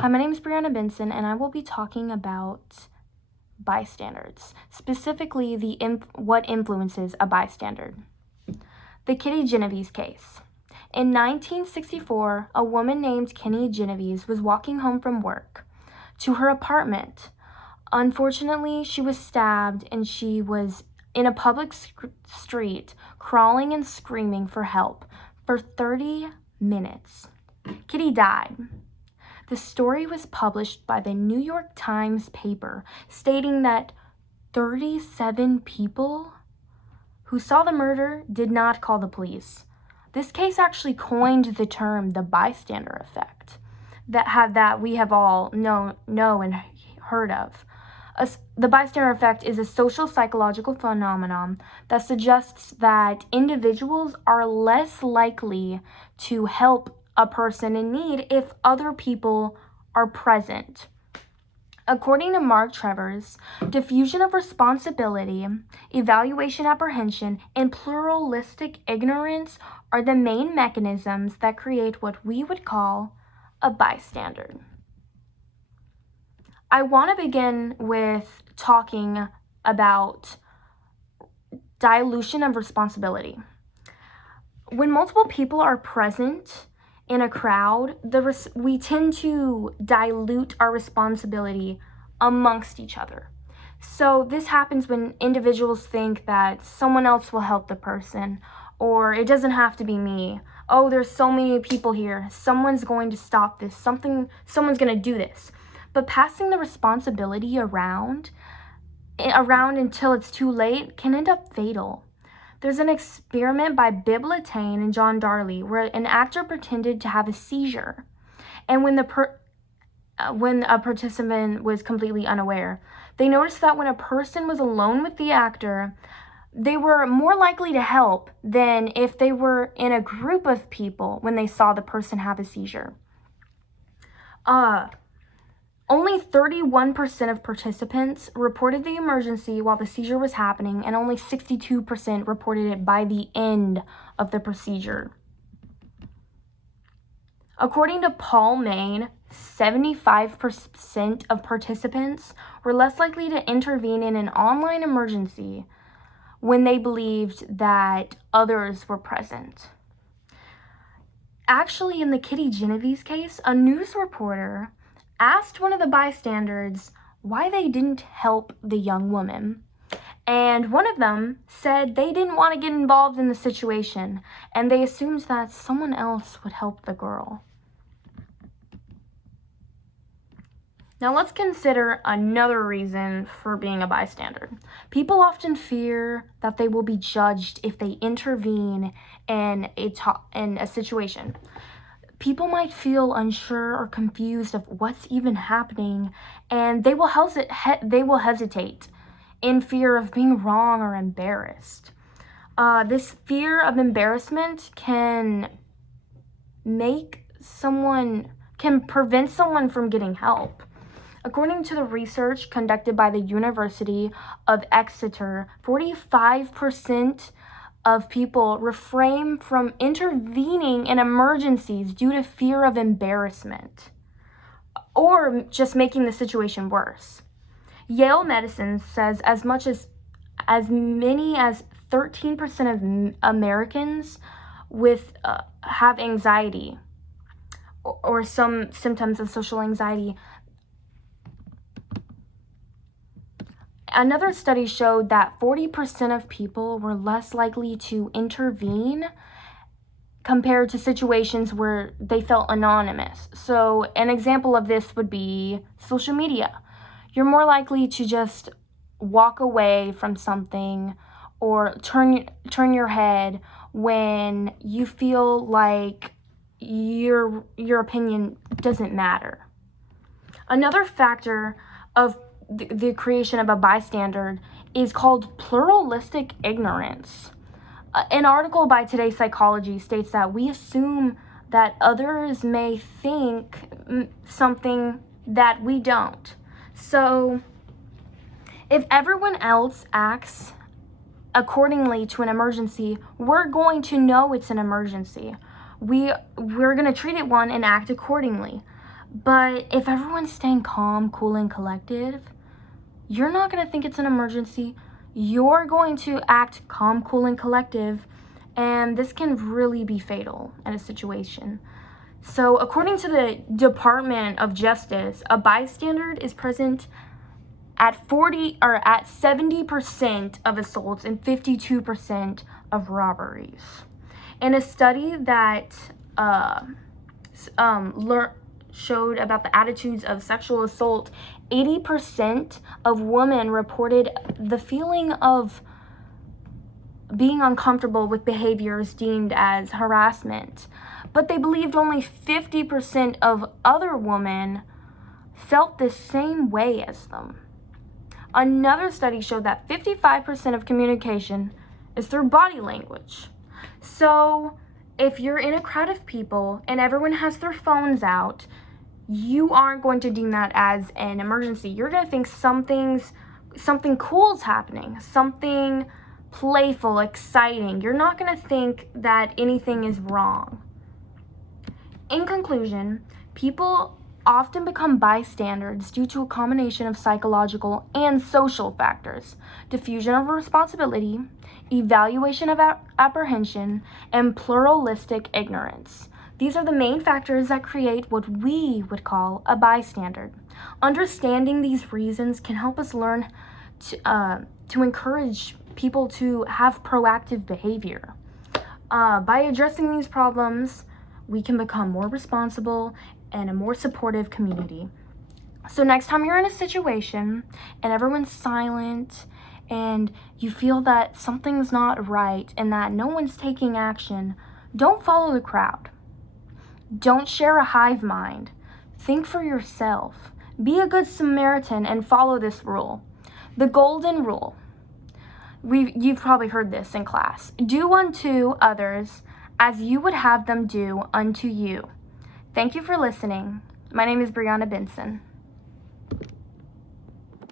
Hi, my name is Brianna Benson, and I will be talking about bystanders, specifically what influences a bystander. The Kitty Genovese case. In 1964, a woman named Kitty Genovese was walking home from work to her apartment. Unfortunately, she was stabbed and she was in a public street crawling and screaming for help for 30 minutes. Kitty died. The story was published by the New York Times paper, stating that 37 people who saw the murder did not call the police. This case actually coined the term the bystander effect that we have all know and heard of. The bystander effect is a social psychological phenomenon that suggests that individuals are less likely to help a person in need if other people are present. According to Mark Travers, diffusion of responsibility, evaluation apprehension, and pluralistic ignorance are the main mechanisms that create what we would call a bystander. I want to begin with talking about dilution of responsibility. When multiple people are present in a crowd, we tend to dilute our responsibility amongst each other. So this happens when individuals think that someone else will help the person, or it doesn't have to be me. Oh, there's so many people here. Someone's going to stop this. Someone's going to do this. But passing the responsibility around until it's too late can end up fatal. There's an experiment by Bibb Latané and John Darley where an actor pretended to have a seizure. And when a participant was completely unaware, they noticed that when a person was alone with the actor, they were more likely to help than if they were in a group of people when they saw the person have a seizure. Only 31% of participants reported the emergency while the seizure was happening, and only 62% reported it by the end of the procedure. According to Paul Main, 75% of participants were less likely to intervene in an online emergency when they believed that others were present. Actually, in the Kitty Genovese case, a news reporter asked one of the bystanders why they didn't help the young woman. And one of them said they didn't want to get involved in the situation, and they assumed that someone else would help the girl. Now let's consider another reason for being a bystander. People often fear that they will be judged if they intervene in a situation. People might feel unsure or confused of what's even happening, and they will hesitate in fear of being wrong or embarrassed. This fear of embarrassment can prevent someone from getting help. According to the research conducted by the University of Exeter, 45% of people refrain from intervening in emergencies due to fear of embarrassment or just making the situation worse. Yale Medicine says as many as 13% of Americans have anxiety or some symptoms of social anxiety. Another study showed that 40% of people were less likely to intervene compared to situations where they felt anonymous. So an example of this would be social media. You're more likely to just walk away from something or turn your head when you feel like your opinion doesn't matter. Another factor of the creation of a bystander is called pluralistic ignorance. An article by Today's Psychology states that we assume that others may think something that we don't. So if everyone else acts accordingly to an emergency, we're going to know it's an emergency. We're going to treat it one and act accordingly. But if everyone's staying calm, cool, and collected, you're not going to think it's an emergency. You're going to act calm, cool, and collective, and this can really be fatal in a situation. So, according to the Department of Justice, a bystander is present at 70% of assaults and 52% of robberies. In a study that showed about the attitudes of sexual assault, 80% of women reported the feeling of being uncomfortable with behaviors deemed as harassment, but they believed only 50% of other women felt the same way as them. Another study showed that 55% of communication is through body language. So if you're in a crowd of people and everyone has their phones out, you aren't going to deem that as an emergency. You're going to think something cool's happening, something playful, exciting. You're not going to think that anything is wrong. In conclusion, people often become bystanders due to a combination of psychological and social factors: diffusion of responsibility, evaluation of apprehension, and pluralistic ignorance. These are the main factors that create what we would call a bystander. Understanding these reasons can help us learn to encourage people to have proactive behavior. By addressing these problems, we can become more responsible and a more supportive community. So next time you're in a situation and everyone's silent and you feel that something's not right and that no one's taking action, don't follow the crowd. Don't share a hive mind. Think for yourself. Be a good Samaritan and follow this rule. The golden rule. You've probably heard this in class. Do unto others as you would have them do unto you. Thank you for listening. My name is Brianna Benson.